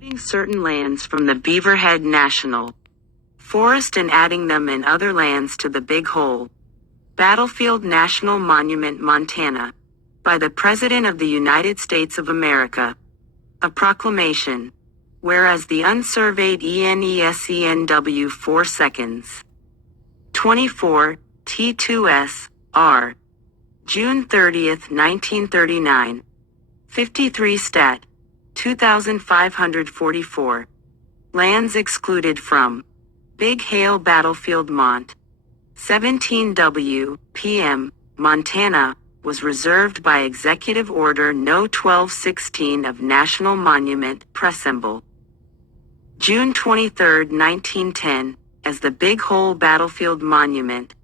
excluding certain lands from the Beaverhead National Forest and adding them and other lands to the Big Hole Battlefield National Monument, Montana, by the President of the United States of America. A proclamation. Whereas the unsurveyed ENESENW 4 seconds. 24, T2S, R. June 30th, 1939. 53 Stat. 2,544. Lands excluded from Big Hale Battlefield Mont. 17W, p.m., Montana, was reserved by Executive Order No. 1216 of National Monument, Presemble. June 23, 1910, as the Big Hole Battlefield Monument,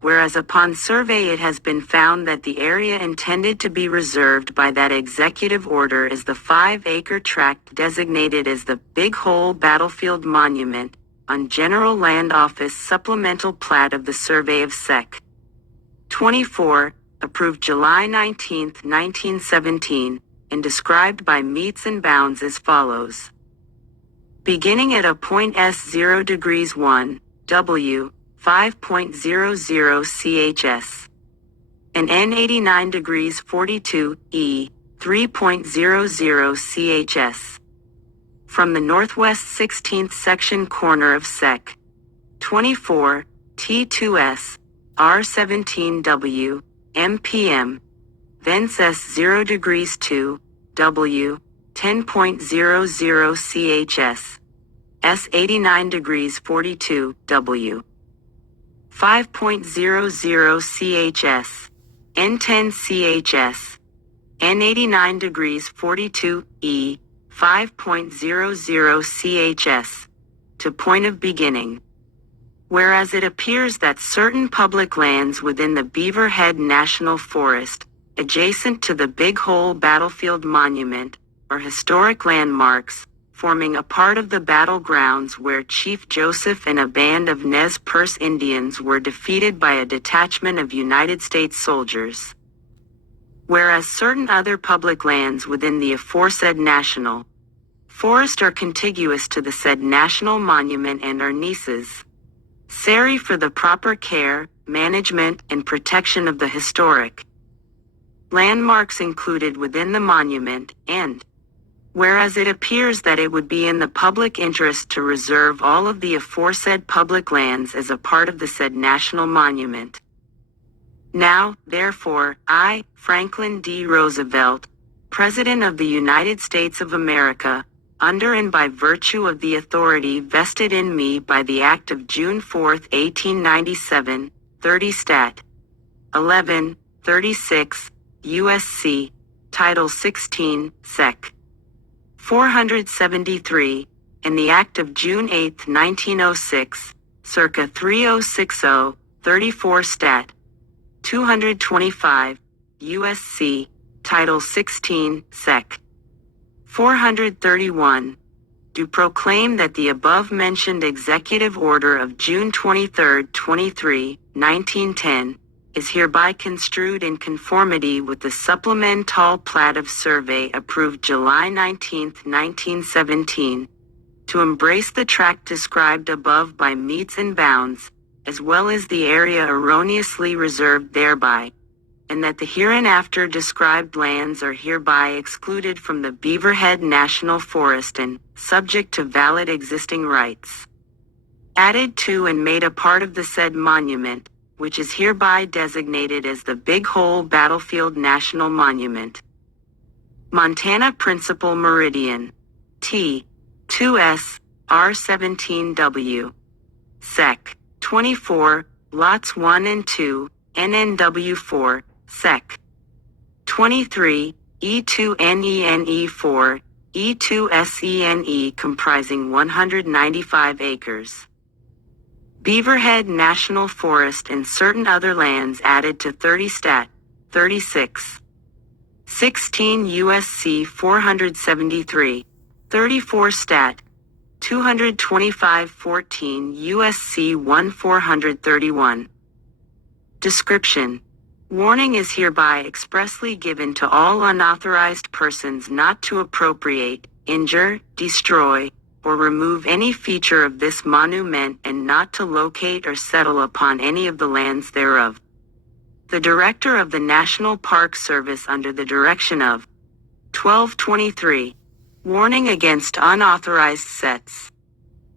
whereas upon survey it has been found that the area intended to be reserved by that executive order is the 5-acre tract designated as the Big Hole Battlefield Monument, on General Land Office Supplemental Plat of the Survey of Sec. 24, approved July 19, 1917, and described by metes and bounds as follows. Beginning at a point S0 degrees 1, W, 5.00 CHS. And N89 degrees 42, E, 3.00 CHS. From the northwest 16th section corner of Sec. 24, T2S, R17W, MPM, thence S0 degrees 2, W, 10.00 CHS, S89 degrees 42, W, 5.00 CHS, N10 CHS, N89 degrees 42, E, 5.00 CHS, to point of beginning. Whereas it appears that certain public lands within the Beaverhead National Forest, adjacent to the Big Hole Battlefield Monument, are historic landmarks, forming a part of the battlegrounds where Chief Joseph and a band of Nez Perce Indians were defeated by a detachment of United States soldiers. Whereas certain other public lands within the aforesaid national forest are contiguous to the said national monument and are necessary for the proper care, management, and protection of the historic landmarks included within the monument, and whereas it appears that it would be in the public interest to reserve all of the aforesaid public lands as a part of the said national monument. Now, therefore, I, Franklin D. Roosevelt, President of the United States of America, under and by virtue of the authority vested in me by the Act of June 4, 1897, 30 Stat. 11, 36, U.S.C., Title 16, Sec. 473, and the Act of June 8, 1906, circa 3060, 34 Stat. 225, U.S.C., Title 16, Sec. 431, do proclaim that the above-mentioned Executive Order of June 23, 1910, is hereby construed in conformity with the Supplemental Plat of Survey approved July 19, 1917, to embrace the tract described above by metes and bounds, as well as the area erroneously reserved thereby, and that the hereinafter described lands are hereby excluded from the Beaverhead National Forest and, subject to valid existing rights, added to and made a part of the said monument, which is hereby designated as the Big Hole Battlefield National Monument. Montana Principal Meridian. T. 2S, R17W. Sec. 24, Lots 1 and 2, NNW4, Sec. 23, E2NENE4, E2SENE comprising 195 acres. Beaverhead National Forest and certain other lands added to 30 Stat. 36. 16 U.S.C. 473. 34 Stat. 225-14 U.S.C. 1431. Description. Warning is hereby expressly given to all unauthorized persons not to appropriate, injure, destroy, or remove any feature of this monument and not to locate or settle upon any of the lands thereof. The Director of the National Park Service under the direction of 1223. Warning against unauthorized sets.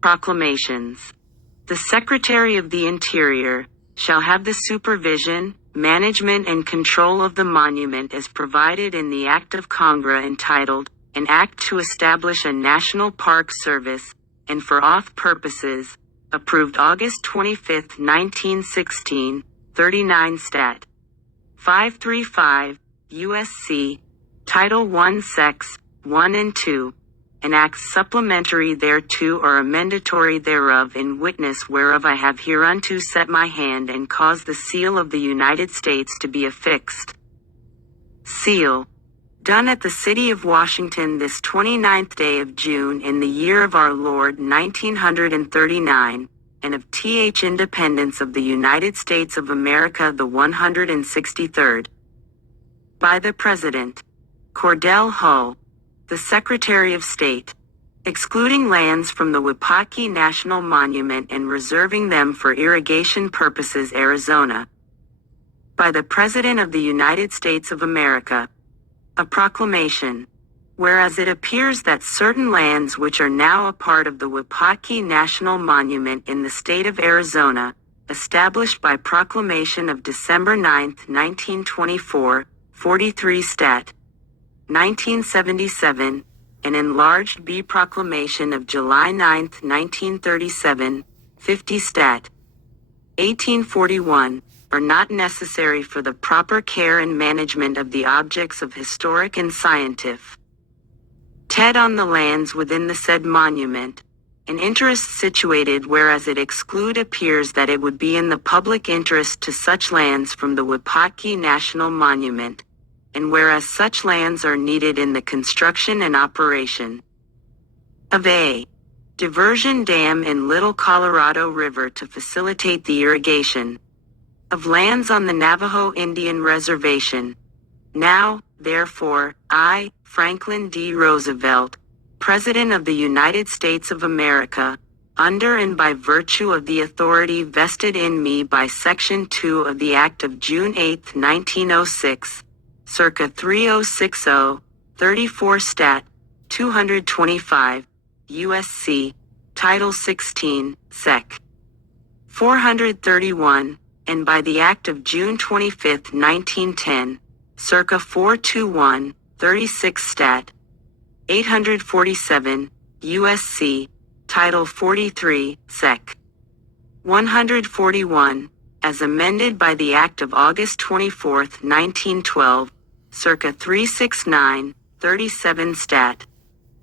Proclamations. The Secretary of the Interior shall have the supervision, management and control of the monument as provided in the Act of Congress entitled, An Act to Establish a National Park Service, and for auth purposes, approved August 25, 1916, 39 Stat. 535, U.S.C., Title I Secs. 1 and 2, and acts supplementary thereto or amendatory thereof, in witness whereof I have hereunto set my hand and caused the seal of the United States to be affixed. Seal. Done at the city of Washington this 29th day of June in the year of our Lord 1939, and of th Independence of the United States of America the 163rd. By the President. Cordell Hull, the Secretary of State, excluding lands from the Wapaki National Monument and reserving them for irrigation purposes, Arizona. By the President of the United States of America. A proclamation. Whereas it appears that certain lands which are now a part of the Wapaki National Monument in the state of Arizona, established by proclamation of December 9, 1924, 43 Stat. 1977, and enlarged B proclamation of July 9, 1937, 50 Stat. 1841, are not necessary for the proper care and management of the objects of historic and scientific ted on the lands within the said monument, an interest situated whereas it exclude appears that it would be in the public interest to such lands from the Wapaki National Monument, and whereas such lands are needed in the construction and operation of a diversion dam in Little Colorado River to facilitate the irrigation of lands on the Navajo Indian Reservation. Now, therefore, I, Franklin D. Roosevelt, President of the United States of America, under and by virtue of the authority vested in me by Section 2 of the Act of June 8, 1906, circa 3060, 34 Stat. 225, U.S.C., Title 16, Sec. 431, and by the Act of June 25, 1910, circa 421, 36 Stat. 847, U.S.C., Title 43, Sec. 141, as amended by the Act of August 24, 1912, circa 369, 37 Stat.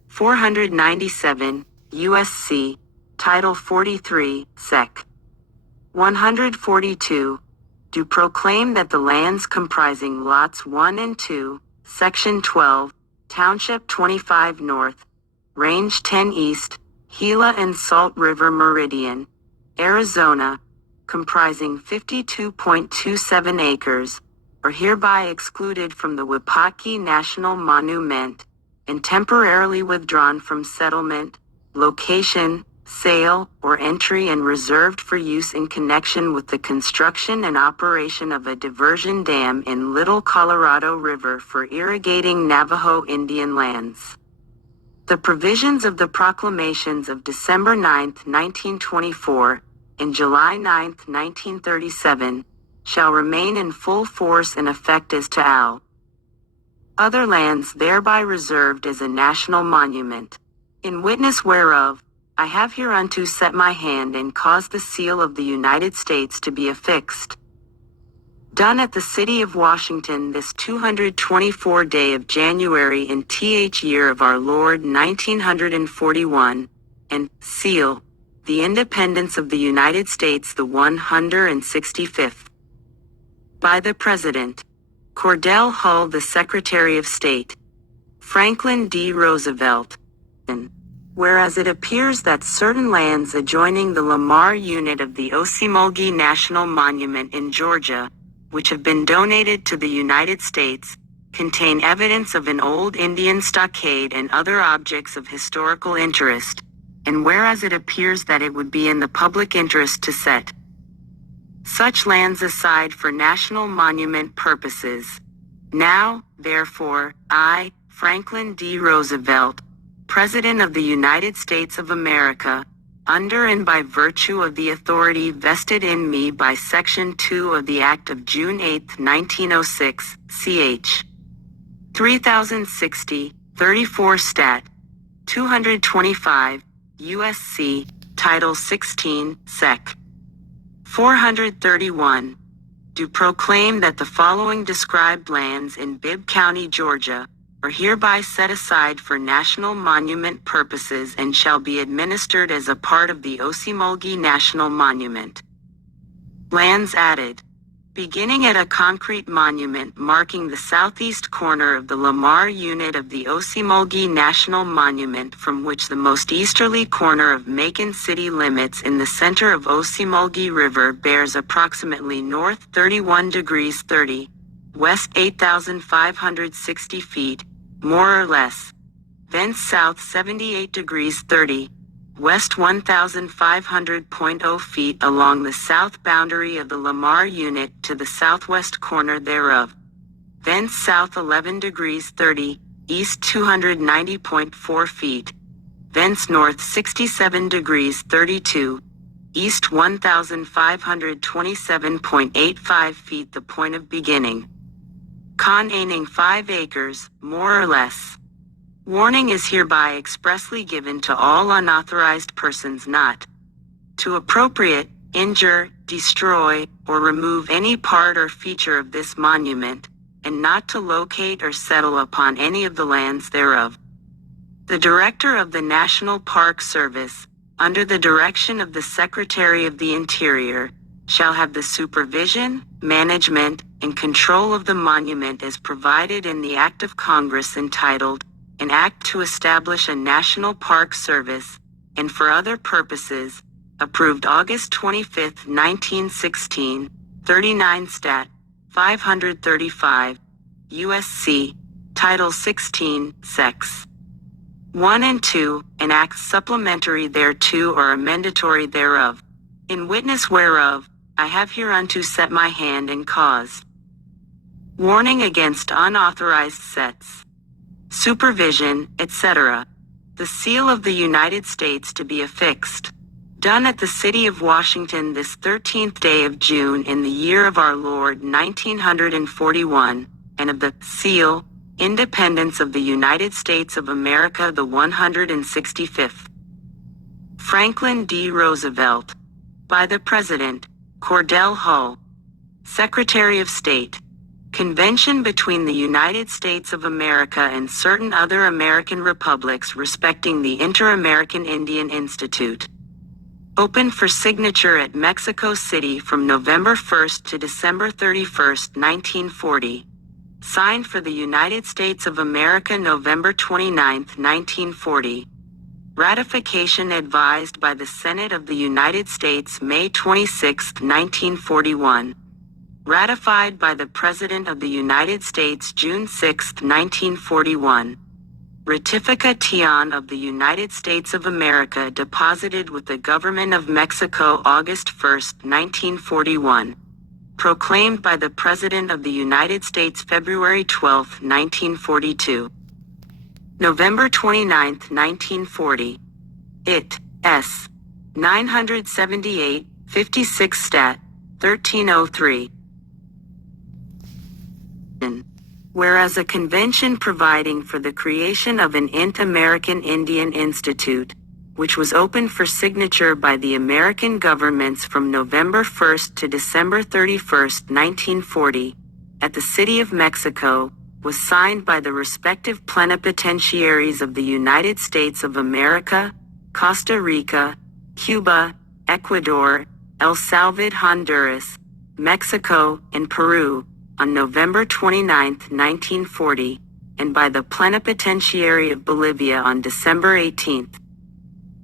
497, U.S.C., Title 43, Sec. 142, do proclaim that the lands comprising Lots 1 and 2, Section 12, Township 25 North, Range 10 East, Gila and Salt River Meridian, Arizona, comprising 52.27 acres, are hereby excluded from the Wapaki National Monument, and temporarily withdrawn from settlement, location, sale, or entry and reserved for use in connection with the construction and operation of a diversion dam in Little Colorado River for irrigating Navajo Indian lands. The provisions of the proclamations of December 9, 1924, and July 9, 1937, shall remain in full force and effect as to all other lands thereby reserved as a national monument. In witness whereof, I have hereunto set my hand and caused the seal of the United States to be affixed. Done at the city of Washington this 224 day of January in th year of our Lord 1941, and seal, the independence of the United States the 165th. By the President. Cordell Hull, the Secretary of State. Franklin D. Roosevelt. Whereas it appears that certain lands adjoining the Lamar unit of the Ocmulgee National Monument in Georgia, which have been donated to the United States, contain evidence of an old Indian stockade and other objects of historical interest, and whereas it appears that it would be in the public interest to set such lands aside for national monument purposes. Now, therefore, I, Franklin D. Roosevelt, President of the United States of America, under and by virtue of the authority vested in me by Section 2 of the Act of June 8, 1906, ch. 3060, 34 Stat. 225, U.S.C., Title 16, Sec. 431, do proclaim that the following described lands in Bibb County, Georgia, are hereby set aside for national monument purposes and shall be administered as a part of the Ocmulgee National Monument. Lands added. Beginning at a concrete monument marking the southeast corner of the Lamar unit of the Ocmulgee National Monument, from which the most easterly corner of Macon City limits in the center of Ocmulgee River bears approximately north 31 degrees 30, west 8,560 feet, more or less, thence south 78 degrees 30, west 1,500.0 feet along the south boundary of the Lamar unit to the southwest corner thereof, thence south 11 degrees 30, east 290.4 feet, thence north 67 degrees 32, east 1,527.85 feet the point of beginning. Containing 5 acres, more or less. Warning is hereby expressly given to all unauthorized persons not to appropriate, injure, destroy, or remove any part or feature of this monument, and not to locate or settle upon any of the lands thereof. The Director of the National Park Service, under the direction of the Secretary of the Interior, shall have the supervision, management, and control of the monument as provided in the Act of Congress entitled, An Act to Establish a National Park Service, and for other purposes, approved August 25, 1916, 39 Stat. 535, U.S.C., Title 16, Secs. 1 and 2, and acts supplementary thereto or amendatory thereof, in witness whereof, I have hereunto set my hand and caused. Warning against unauthorized sets, supervision, etc. The seal of the United States to be affixed. Done at the city of Washington this 13th day of June in the year of our Lord 1941, and of the seal, Independence of the United States of America the 165th. Franklin D. Roosevelt. By the President, Cordell Hull, Secretary of State. Convention between the United States of America and certain other American republics respecting the Inter-American Indian Institute. Open for signature at Mexico City from November 1 to December 31, 1940. Signed for the United States of America November 29, 1940. Ratification advised by the Senate of the United States May 26, 1941. Ratified by the President of the United States June 6, 1941. Ratification of the United States of America deposited with the Government of Mexico August 1, 1941. Proclaimed by the President of the United States February 12, 1942. November 29, 1940. It. S. 978, 56 Stat. 1303. Whereas a convention providing for the creation of an Inter-American Indian Institute, which was open for signature by the American governments from November 1 to December 31, 1940, at the City of Mexico, was signed by the respective plenipotentiaries of the United States of America, Costa Rica, Cuba, Ecuador, El Salvador, Honduras, Mexico, and Peru, on November 29, 1940, and by the plenipotentiary of Bolivia on December 18,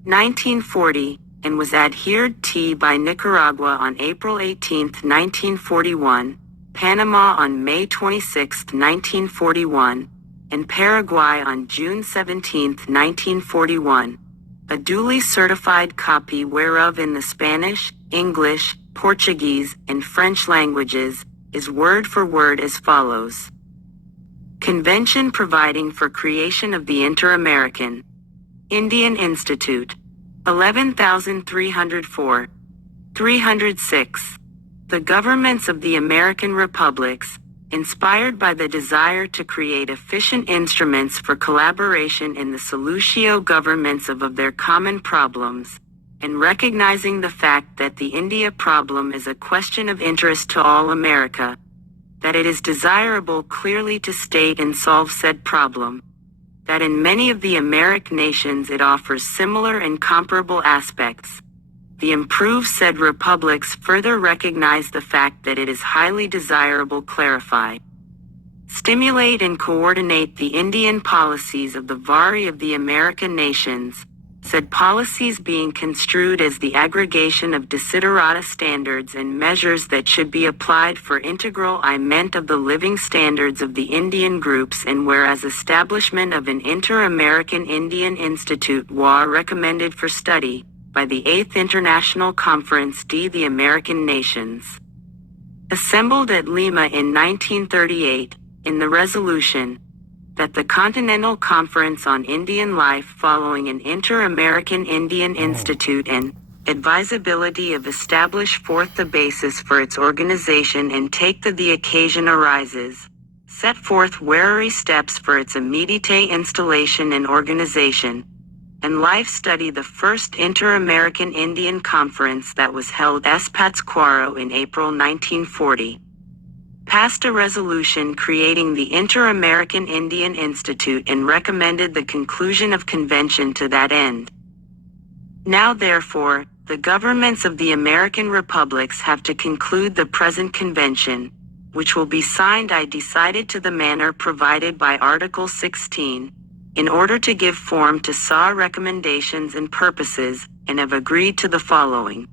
1940, and was adhered to by Nicaragua on April 18, 1941, Panama on May 26, 1941, and Paraguay on June 17, 1941, a duly certified copy whereof in the Spanish, English, Portuguese, and French languages, is word for word as follows. Convention providing for creation of the Inter-American Indian Institute, 11,304, 306. The governments of the American republics, inspired by the desire to create efficient instruments for collaboration in the solutio governments of their common problems, and recognizing the fact that the India problem is a question of interest to all America, that it is desirable clearly to state and solve said problem, that in many of the American nations it offers similar and comparable aspects. The improved said republics further recognize the fact that it is highly desirable clarify, stimulate and coordinate the Indian policies of the vari of the American nations, said policies being construed as the aggregation of desiderata standards and measures that should be applied for integral of the living standards of the Indian groups, and whereas establishment of an Inter-American Indian Institute was recommended for study by the 8th International Conference the American Nations. Assembled at Lima in 1938, in the resolution, that the Continental Conference on Indian Life following an Inter-American Indian Institute and advisability of establish forth the basis for its organization and take the occasion arises, set forth wary steps for its immediate installation and organization, and life study the first Inter-American Indian Conference that was held Pátzcuaro in April 1940. Passed a resolution creating the Inter-American Indian Institute and recommended the conclusion of convention to that end. Now therefore, the governments of the American republics have to conclude the present convention, which will be signed I decided to the manner provided by Article 16, in order to give form to SA recommendations and purposes, and have agreed to the following.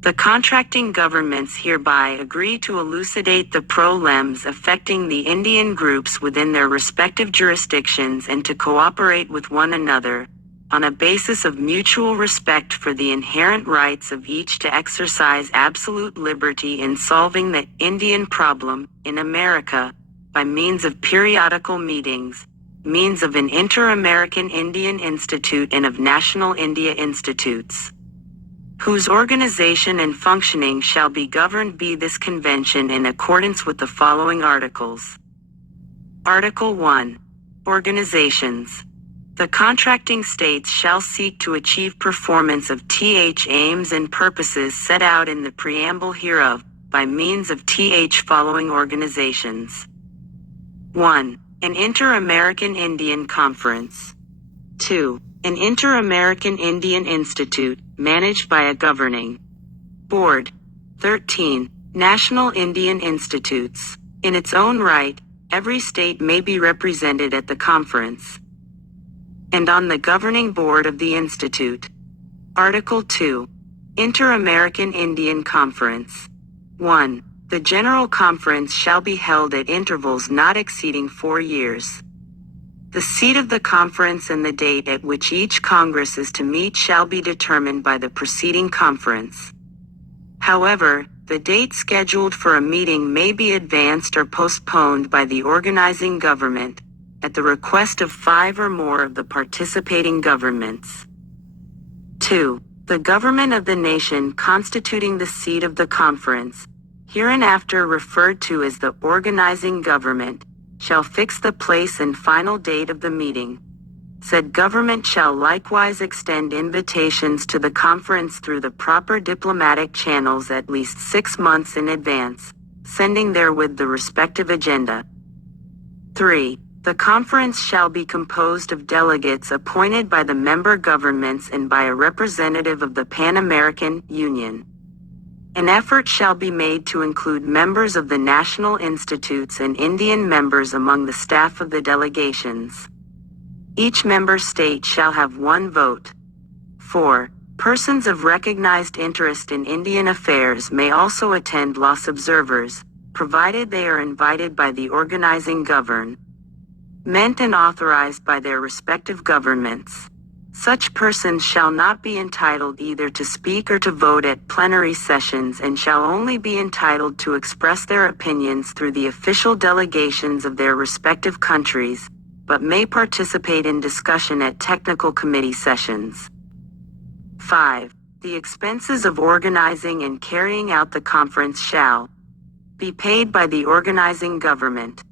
The contracting governments hereby agree to elucidate the problems affecting the Indian groups within their respective jurisdictions and to cooperate with one another, on a basis of mutual respect for the inherent rights of each to exercise absolute liberty in solving the Indian problem in America, by means of periodical meetings, means of an Inter-American Indian Institute and of National India Institutes, whose organization and functioning shall be governed by this convention in accordance with the following articles. Article 1. Organizations. The contracting states shall seek to achieve performance of aims and purposes set out in the preamble hereof, by means of following organizations. 1. An Inter-American Indian Conference. 2. An Inter-American Indian Institute, managed by a governing board. 13. National Indian Institutes. In its own right, every state may be represented at the conference and on the governing board of the Institute. Article 2. Inter-American Indian Conference. 1. The General Conference shall be held at intervals not exceeding 4 years. The seat of the conference and the date at which each Congress is to meet shall be determined by the preceding conference. However, the date scheduled for a meeting may be advanced or postponed by the organizing government, at the request of 5 or more of the participating governments. 2. The government of the nation constituting the seat of the conference, hereinafter referred to as the organizing government, shall fix the place and final date of the meeting. Said government shall likewise extend invitations to the conference through the proper diplomatic channels at least 6 months in advance, sending therewith the respective agenda. 3. The conference shall be composed of delegates appointed by the member governments and by a representative of the Pan-American Union. An effort shall be made to include members of the national institutes and Indian members among the staff of the delegations. Each member state shall have 1 vote. 4. Persons of recognized interest in Indian affairs may also attend los observers, provided they are invited by the organizing government and authorized by their respective governments. Such persons shall not be entitled either to speak or to vote at plenary sessions and shall only be entitled to express their opinions through the official delegations of their respective countries, but may participate in discussion at technical committee sessions. 5. The expenses of organizing and carrying out the conference shall be paid by the organizing government.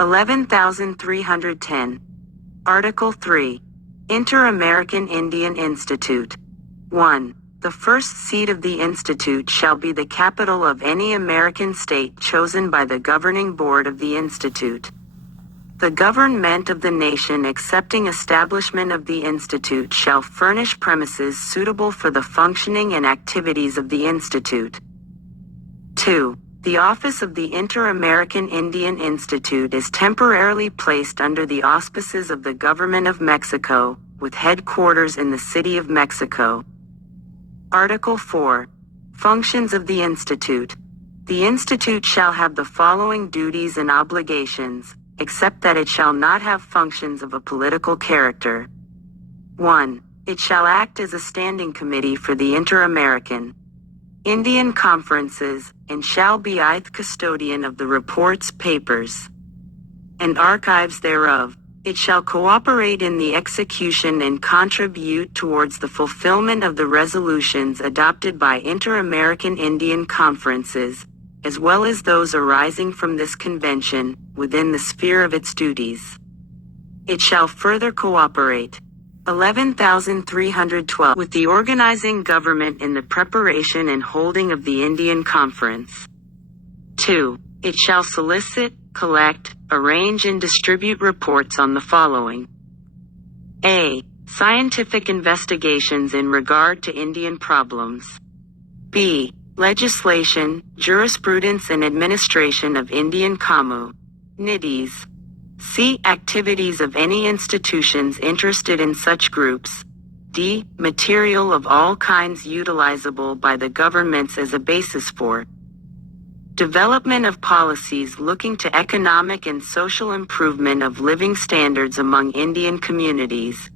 11,310. Article 3. Inter-American Indian Institute. 1. The first seat of the institute shall be the capital of any American state chosen by the governing board of the institute. The government of the nation accepting establishment of the institute shall furnish premises suitable for the functioning and activities of the institute. 2. The office of the Inter-American Indian Institute is temporarily placed under the auspices of the Government of Mexico, with headquarters in the City of Mexico. Article 4. Functions of the Institute. The Institute shall have the following duties and obligations, except that it shall not have functions of a political character. 1. It shall act as a standing committee for the Inter-American Indian conferences, and shall be custodian of the reports, papers, and archives thereof. It shall cooperate in the execution and contribute towards the fulfillment of the resolutions adopted by Inter-American Indian conferences, as well as those arising from this convention, within the sphere of its duties. It shall further cooperate. 11,312 with the organizing government in the preparation and holding of the Indian Conference. 2. It shall solicit, collect, arrange and distribute reports on the following. A. Scientific investigations in regard to Indian problems. B. Legislation, jurisprudence and administration of Indian communities. C. Activities of any institutions interested in such groups. D. Material of all kinds utilizable by the governments as a basis for development of policies looking to economic and social improvement of living standards among Indian communities.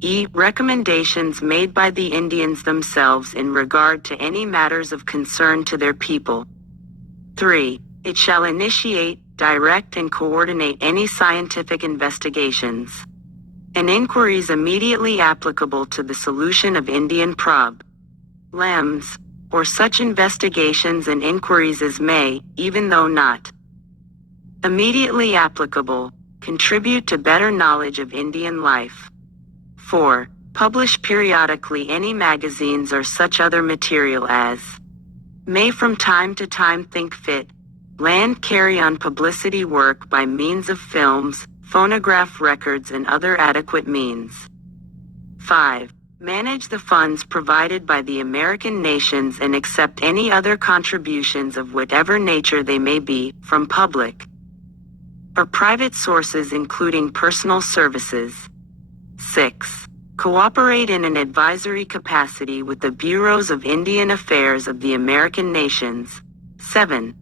E. Recommendations made by the Indians themselves in regard to any matters of concern to their people. 3. It shall initiate, direct and coordinate any scientific investigations and inquiries immediately applicable to the solution of Indian problems, or such investigations and inquiries as may, even though not immediately applicable, contribute to better knowledge of Indian life. 4. Publish periodically any magazines or such other material as may from time to time think fit, land carry on publicity work by means of films, phonograph records and other adequate means. 5. Manage the funds provided by the American nations and accept any other contributions of whatever nature they may be, from public or private sources including personal services. 6. Cooperate in an advisory capacity with the Bureaus of Indian Affairs of the American nations. 7.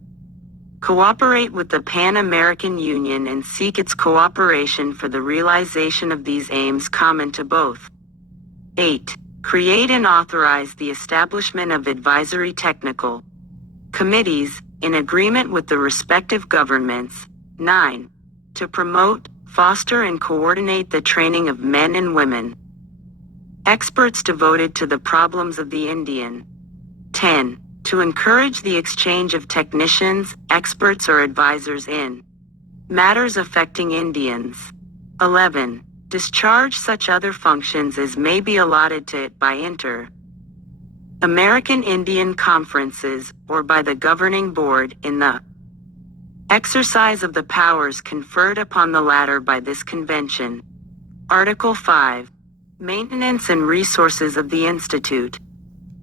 Cooperate with the Pan-American Union and seek its cooperation for the realization of these aims common to both. 8. Create and authorize the establishment of advisory technical committees, in agreement with the respective governments. 9. To promote, foster and coordinate the training of men and women, experts devoted to the problems of the Indian. 10. To encourage the exchange of technicians, experts or advisors in matters affecting Indians. 11. Discharge such other functions as may be allotted to it by Inter-American Indian conferences, or by the governing board, in the exercise of the powers conferred upon the latter by this convention. Article 5. Maintenance and resources of the Institute.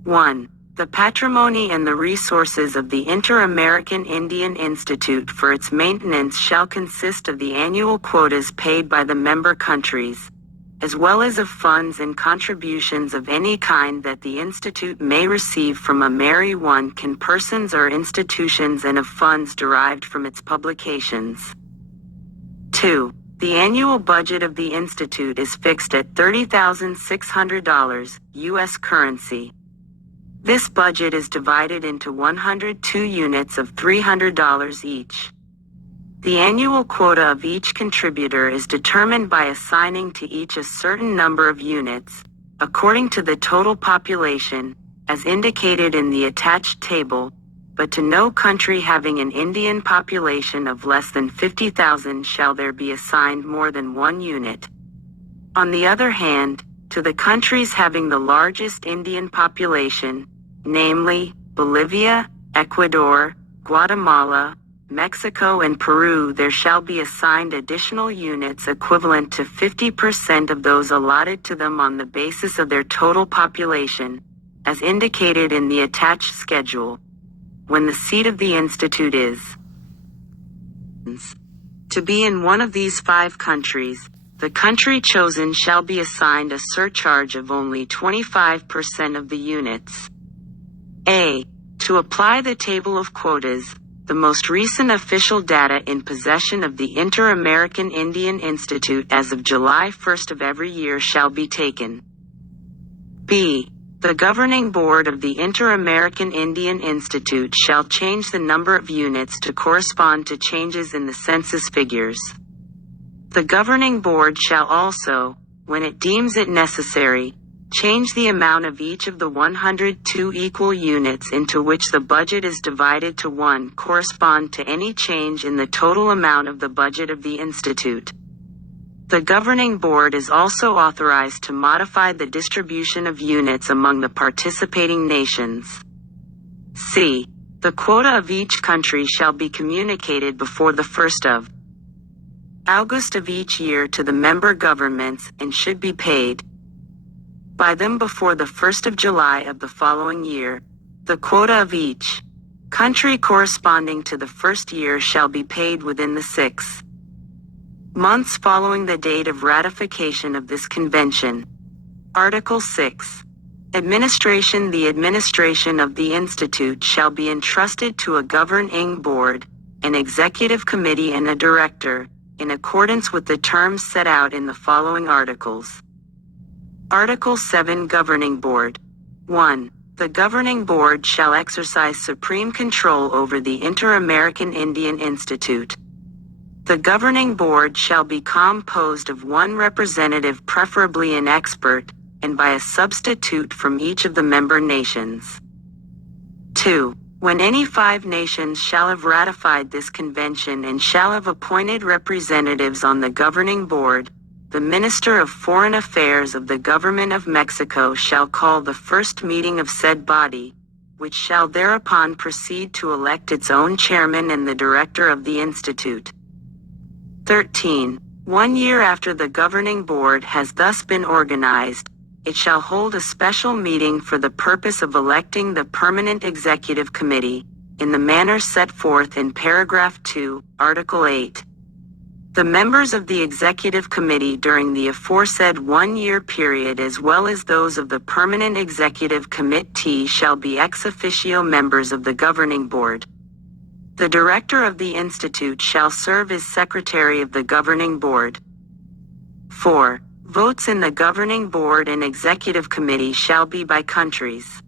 1. The patrimony and the resources of the Inter-American Indian Institute for its maintenance shall consist of the annual quotas paid by the member countries, as well as of funds and contributions of any kind that the Institute may receive from a merry one can persons or institutions and of funds derived from its publications. 2. The annual budget of the Institute is fixed at $30,600 U.S. currency. This budget is divided into 102 units of $300 each. The annual quota of each contributor is determined by assigning to each a certain number of units, according to the total population, as indicated in the attached table, but to no country having an Indian population of less than 50,000 shall there be assigned more than 1 unit. On the other hand, to the countries having the largest Indian population, namely, Bolivia, Ecuador, Guatemala, Mexico and Peru, there shall be assigned additional units equivalent to 50% of those allotted to them on the basis of their total population, as indicated in the attached schedule, when the seat of the Institute is to be in one of these 5 countries. The country chosen shall be assigned a surcharge of only 25% of the units. A. To apply the table of quotas, the most recent official data in possession of the Inter-American Indian Institute as of July 1st of every year shall be taken. B. The governing board of the Inter-American Indian Institute shall change the number of units to correspond to changes in the census figures. The governing board shall also, when it deems it necessary, change the amount of each of the 102 equal units into which the budget is divided to 1 correspond to any change in the total amount of the budget of the Institute. The governing board is also authorized to modify the distribution of units among the participating nations. C. The quota of each country shall be communicated before the 1st of August of each year to the member governments and should be paid by them before the 1st of July of the following year. The quota of each country corresponding to the first year shall be paid within the 6 months following the date of ratification of this convention. Article 6. Administration. The administration of the Institute shall be entrusted to a governing board, an executive committee and a director, in accordance with the terms set out in the following articles. Article 7. Governing Board. 1. The governing board shall exercise supreme control over the Inter-American Indian Institute. The governing board shall be composed of 1 representative, preferably an expert, and by a substitute from each of the member nations. 2. When any 5 nations shall have ratified this convention and shall have appointed representatives on the governing board, the Minister of Foreign Affairs of the Government of Mexico shall call the first meeting of said body, which shall thereupon proceed to elect its own chairman and the director of the Institute. 13. 1 year after the governing board has thus been organized, it shall hold a special meeting for the purpose of electing the permanent executive committee, in the manner set forth in paragraph 2, article 8. The members of the executive committee during the aforesaid 1-year period as well as those of the permanent executive committee shall be ex officio members of the governing board. The director of the Institute shall serve as secretary of the governing board. 4. Votes in the governing board and executive committee shall be by countries.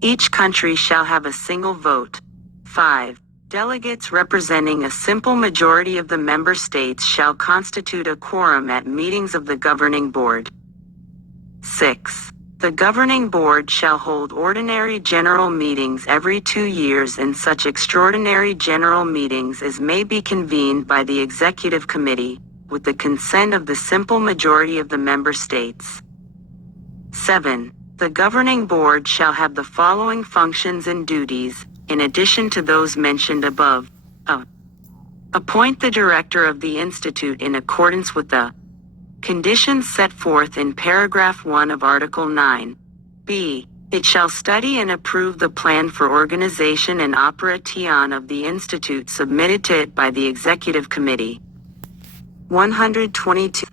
Each country shall have a single vote. 5. Delegates representing a simple majority of the member states shall constitute a quorum at meetings of the governing board. 6. The governing board shall hold ordinary general meetings every 2 years and such extraordinary general meetings as may be convened by the executive committee, with the consent of the simple majority of the member states. 7. The governing board shall have the following functions and duties, in addition to those mentioned above. A. Appoint the director of the Institute in accordance with the conditions set forth in paragraph 1 of Article 9. B. It shall study and approve the plan for organization and operation of the Institute submitted to it by the Executive Committee. 122.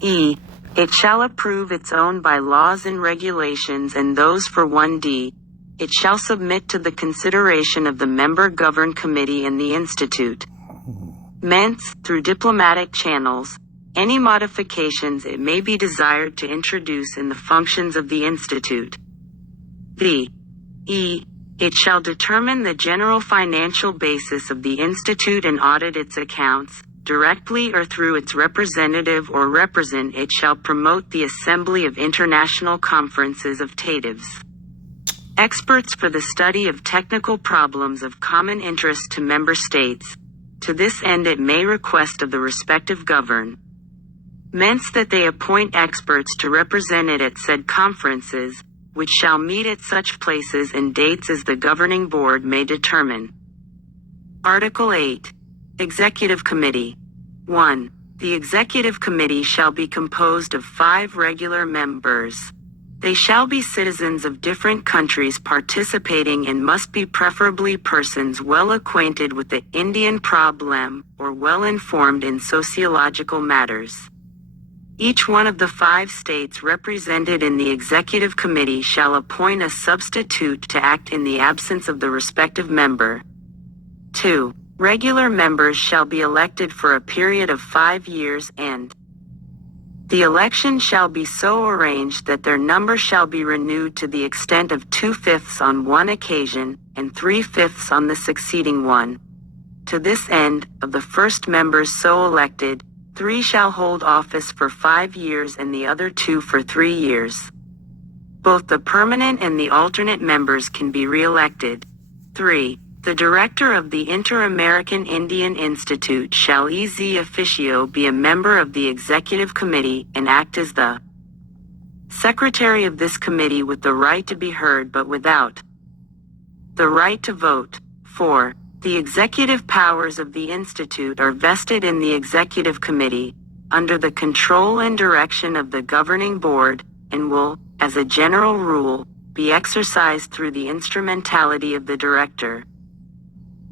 E. It shall approve its own bylaws and regulations, and those for 1D. It shall submit to the consideration of the member-governed committee and the Institute. Mence, through diplomatic channels, any modifications it may be desired to introduce in the functions of the Institute. It shall determine the general financial basis of the Institute and audit its accounts, directly or through its representative or represent. It shall promote the assembly of international conferences of TATIVs. Experts for the study of technical problems of common interest to member states. To this end it may request of the respective governments that they appoint experts to represent it at said conferences, which shall meet at such places and dates as the governing board may determine. Article 8. Executive Committee. 1. The Executive Committee shall be composed of 5 regular members. They shall be citizens of different countries participating and must be preferably persons well acquainted with the Indian problem or well informed in sociological matters. Each one of the 5 states represented in the Executive Committee shall appoint a substitute to act in the absence of the respective member. 2. Regular members shall be elected for a period of 5 years, and the election shall be so arranged that their number shall be renewed to the extent of 2/5 on one occasion, and 3/5 on the succeeding one. To this end, of the first members so elected, 3 shall hold office for 5 years and the other 2 for 3 years. Both the permanent and the alternate members can be re-elected. 3. The director of the Inter-American Indian Institute shall ex officio be a member of the Executive Committee and act as the secretary of this committee with the right to be heard but without the right to vote. 4. The executive powers of the Institute are vested in the Executive Committee, under the control and direction of the Governing Board, and will, as a general rule, be exercised through the instrumentality of the Director.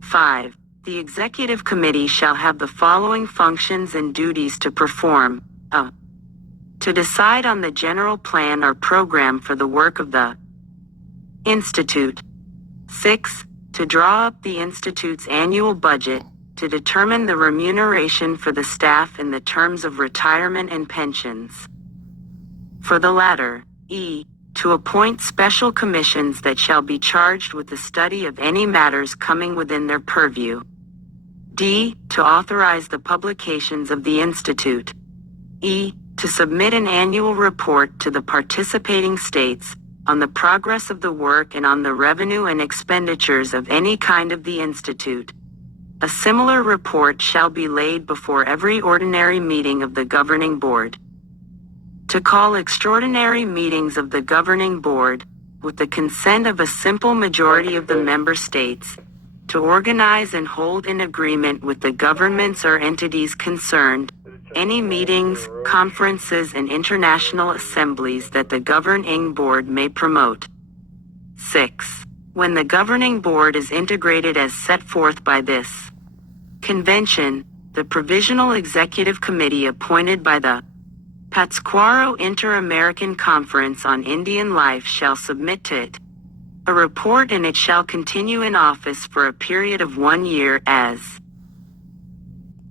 5. The Executive Committee shall have the following functions and duties to perform. To decide on the general plan or program for the work of the Institute. 6. To draw up the Institute's annual budget, to determine the remuneration for the staff and the terms of retirement and pensions. For the latter, to appoint special commissions that shall be charged with the study of any matters coming within their purview. D. To authorize the publications of the Institute. To submit an annual report to the participating states, on the progress of the work and on the revenue and expenditures of any kind of the Institute. A similar report shall be laid before every ordinary meeting of the Governing Board. To call extraordinary meetings of the Governing Board, with the consent of a simple majority of the member states, to organize and hold in agreement with the governments or entities concerned, any meetings, conferences and international assemblies that the Governing Board may promote. 6. When the Governing Board is integrated as set forth by this Convention, the Provisional Executive Committee appointed by the Pátzcuaro Inter-American Conference on Indian Life shall submit to it a report, and it shall continue in office for a period of 1 year as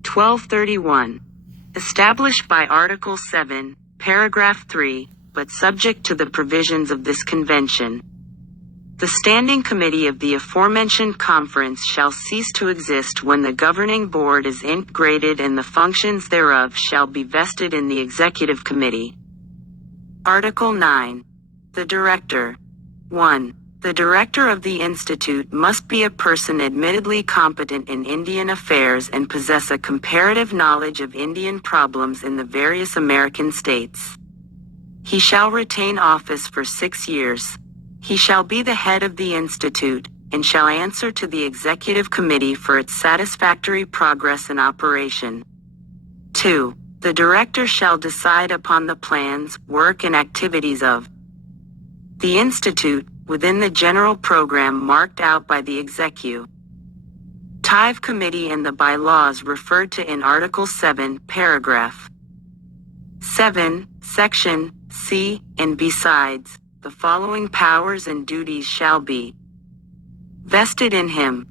1231. Established by Article 7, Paragraph 3, but subject to the provisions of this convention. The Standing Committee of the aforementioned conference shall cease to exist when the Governing Board is integrated, and the functions thereof shall be vested in the Executive Committee. Article 9. The Director. 1. The Director of the Institute must be a person admittedly competent in Indian affairs and possess a comparative knowledge of Indian problems in the various American states. He shall retain office for 6 years. He shall be the head of the Institute, and shall answer to the Executive Committee for its satisfactory progress and operation. 2. The Director shall decide upon the plans, work and activities of the Institute, within the general program marked out by the Executive Committee and the bylaws referred to in Article 7, Paragraph 7. 7. Section C. And besides, the following powers and duties shall be vested in him.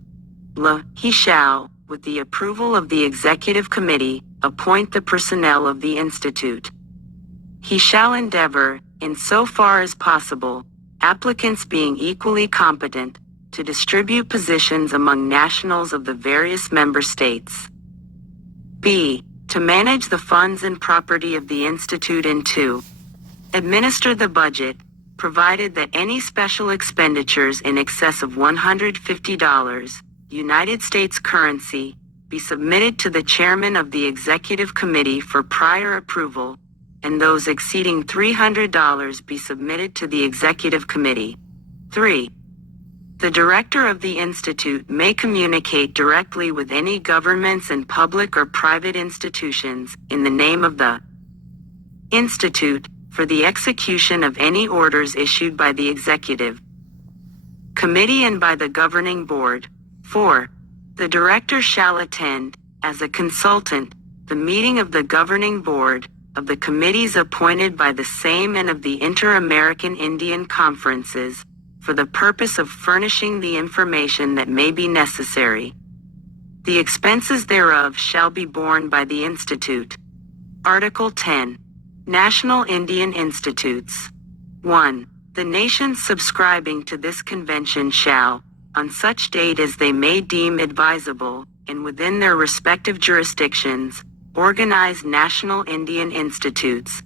He shall, with the approval of the Executive Committee, appoint the personnel of the Institute. He shall endeavor, in so far as possible, applicants being equally competent, to distribute positions among nationals of the various member states. B. To manage the funds and property of the Institute and to administer the budget, provided that any special expenditures in excess of $150, United States currency, be submitted to the Chairman of the Executive Committee for prior approval, and those exceeding $300 be submitted to the Executive Committee. 3. The Director of the Institute may communicate directly with any governments and public or private institutions, in the name of the Institute, for the execution of any orders issued by the Executive Committee and by the Governing Board. 4. The Director shall attend, as a consultant, the meeting of the Governing Board, of the committees appointed by the same and of the Inter-American Indian Conferences, for the purpose of furnishing the information that may be necessary. The expenses thereof shall be borne by the Institute. Article 10. National Indian Institutes. 1. The nations subscribing to this convention shall, on such date as they may deem advisable, and within their respective jurisdictions, organize national Indian institutes.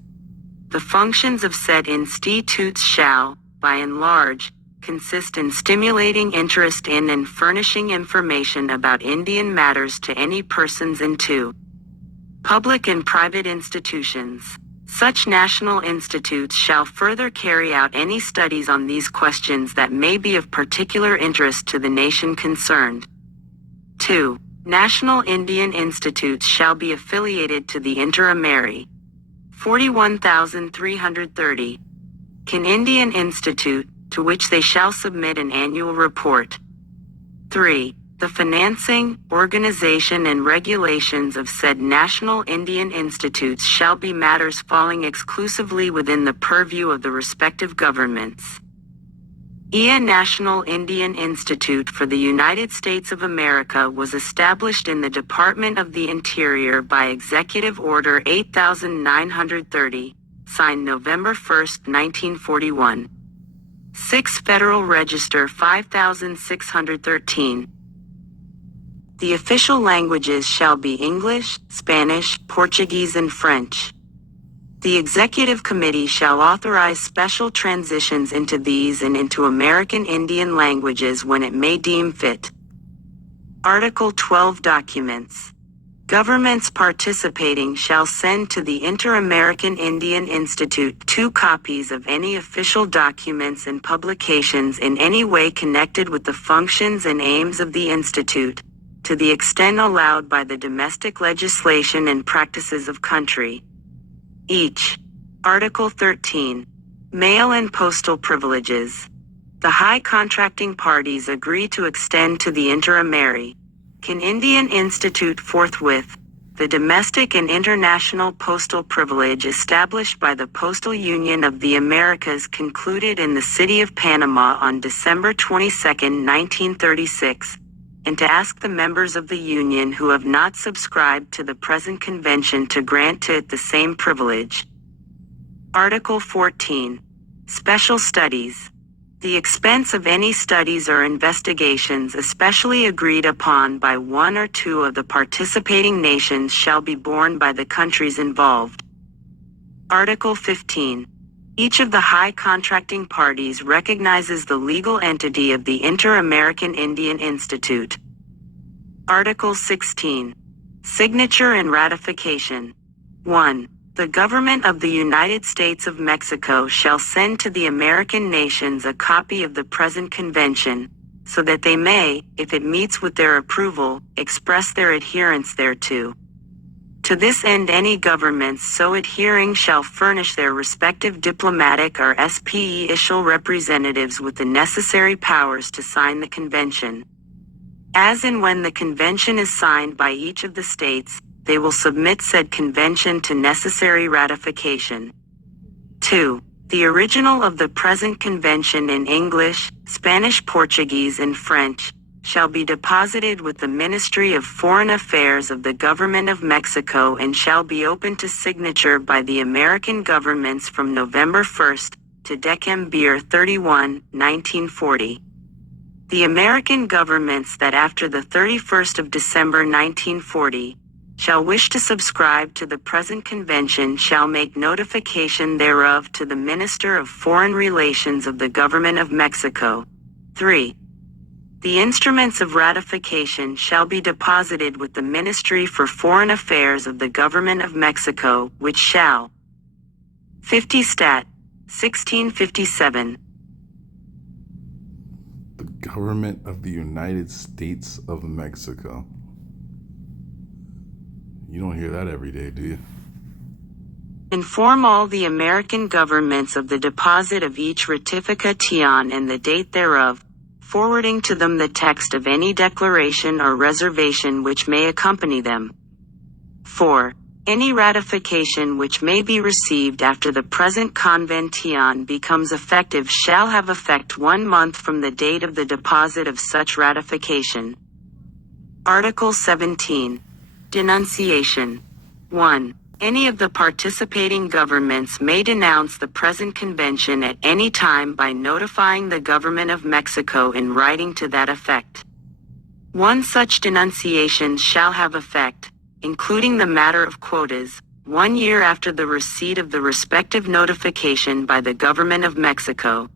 The functions of said institutes shall, by and large, consist in stimulating interest in and furnishing information about Indian matters to any persons and to public and private institutions. Such national institutes shall further carry out any studies on these questions that may be of particular interest to the nation concerned. 2. National Indian institutes shall be affiliated to the Inter-Ameri. 41,330. Can Indian Institute, to which they shall submit an annual report. 3. The financing, organization and regulations of said national Indian institutes shall be matters falling exclusively within the purview of the respective governments. IA National Indian Institute for the United States of America was established in the Department of the Interior by Executive Order 8930, signed November 1, 1941. 6 Federal Register 5613. The official languages shall be English, Spanish, Portuguese, and French. The Executive Committee shall authorize special transitions into these and into American Indian languages when it may deem fit. Article 12 Documents. Governments participating shall send to the Inter-American Indian Institute 2 copies of any official documents and publications in any way connected with the functions and aims of the Institute, to the extent allowed by the domestic legislation and practices of country. Each. Article 13. Mail and postal privileges. The high contracting parties agree to extend to the Inter-Ameri. Can Indian Institute forthwith, the domestic and international postal privilege established by the Postal Union of the Americas concluded in the City of Panama on December 22, 1936, and to ask the members of the Union who have not subscribed to the present convention to grant to it the same privilege. Article 14. Special studies. The expense of any studies or investigations especially agreed upon by one or two of the participating nations shall be borne by the countries involved. Article 15. Each of the high contracting parties recognizes the legal entity of the Inter-American Indian Institute. Article 16. Signature and ratification. 1. The government of the United States of Mexico shall send to the American nations a copy of the present convention, so that they may, if it meets with their approval, express their adherence thereto. To this end any governments so adhering shall furnish their respective diplomatic or special representatives with the necessary powers to sign the convention. As and when the convention is signed by each of the states, they will submit said convention to necessary ratification. 2. The original of the present convention in English, Spanish, Portuguese, and French shall be deposited with the Ministry of Foreign Affairs of the Government of Mexico and shall be open to signature by the American governments from November 1st to December 31, 1940. The American governments that after the 31st of December 1940 shall wish to subscribe to the present convention shall make notification thereof to the Minister of Foreign Relations of the Government of Mexico. 3. The instruments of ratification shall be deposited with the Ministry for Foreign Affairs of the Government of Mexico, which shall 50 Stat. 1657. The Government of the United States of Mexico. You don't hear that every day, do you? Inform all the American governments of the deposit of each ratification and the date thereof, forwarding to them the text of any declaration or reservation which may accompany them. 4. Any ratification which may be received after the present convention becomes effective shall have effect 1 month from the date of the deposit of such ratification. Article 17. Denunciation. 1. Any of the participating governments may denounce the present convention at any time by notifying the Government of Mexico in writing to that effect. One such denunciation shall have effect, including the matter of quotas, 1 year after the receipt of the respective notification by the Government of Mexico.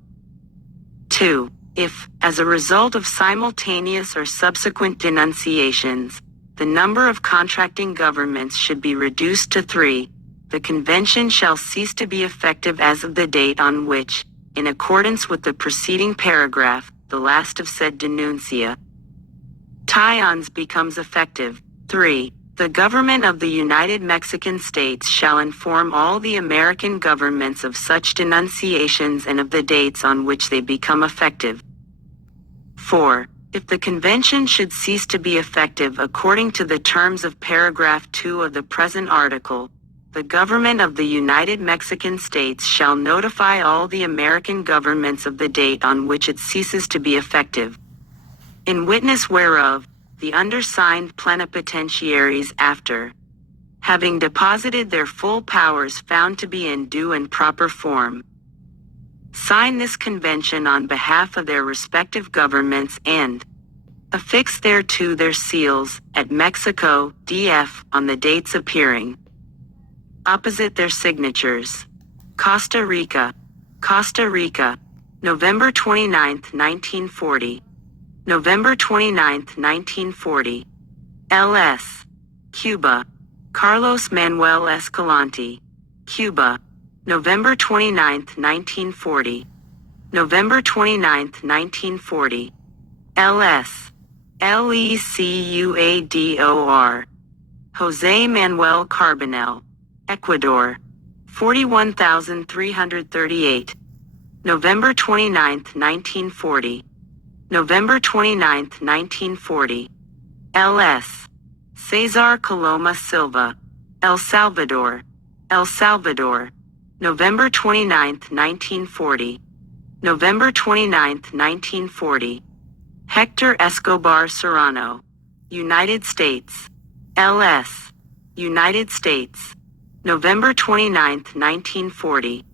2. If, as a result of simultaneous or subsequent denunciations, the number of contracting governments should be reduced to 3, the convention shall cease to be effective as of the date on which, in accordance with the preceding paragraph, the last of said denuncia, tie-ons becomes effective. 3. The government of the United Mexican States shall inform all the American governments of such denunciations and of the dates on which they become effective. 4. If the convention should cease to be effective according to the terms of paragraph 2 of the present article, the government of the United Mexican States shall notify all the American governments of the date on which it ceases to be effective. In witness whereof, the undersigned plenipotentiaries after having deposited their full powers found to be in due and proper form, sign this convention on behalf of their respective governments and affix thereto their seals, at Mexico, DF, on the dates appearing opposite their signatures. Costa Rica, November 29, 1940. November 29, 1940. LS. Cuba, Carlos Manuel Escalante, Cuba, November 29, 1940. November 29, 1940. LS. LECUADOR. Jose Manuel Carbonell, Ecuador, 41,338. November 29, 1940. November 29, 1940. LS. Cesar Coloma Silva, El Salvador, November 29, 1940. November 29, 1940. Hector Escobar Serrano, United States, LS. United States, November 29, 1940.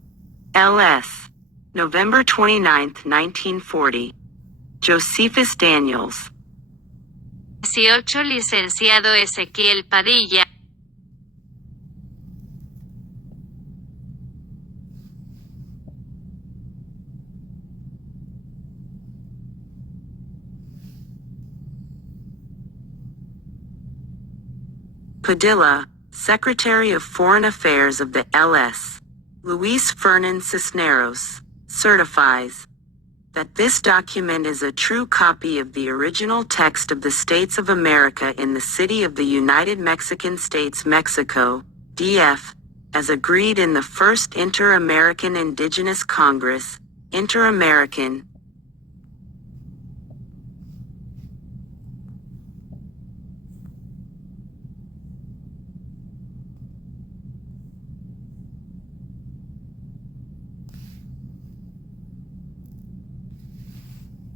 LS. November 29, 1940. Josephus Daniels. 18. Licenciado Ezequiel Padilla. Padilla, Secretary of Foreign Affairs of the LS. Luis Fernan Cisneros, certifies that this document is a true copy of the original text of the States of America in the city of the United Mexican States, Mexico, DF, as agreed in the First Inter-American Indigenous Congress, Inter-American,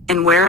And whereas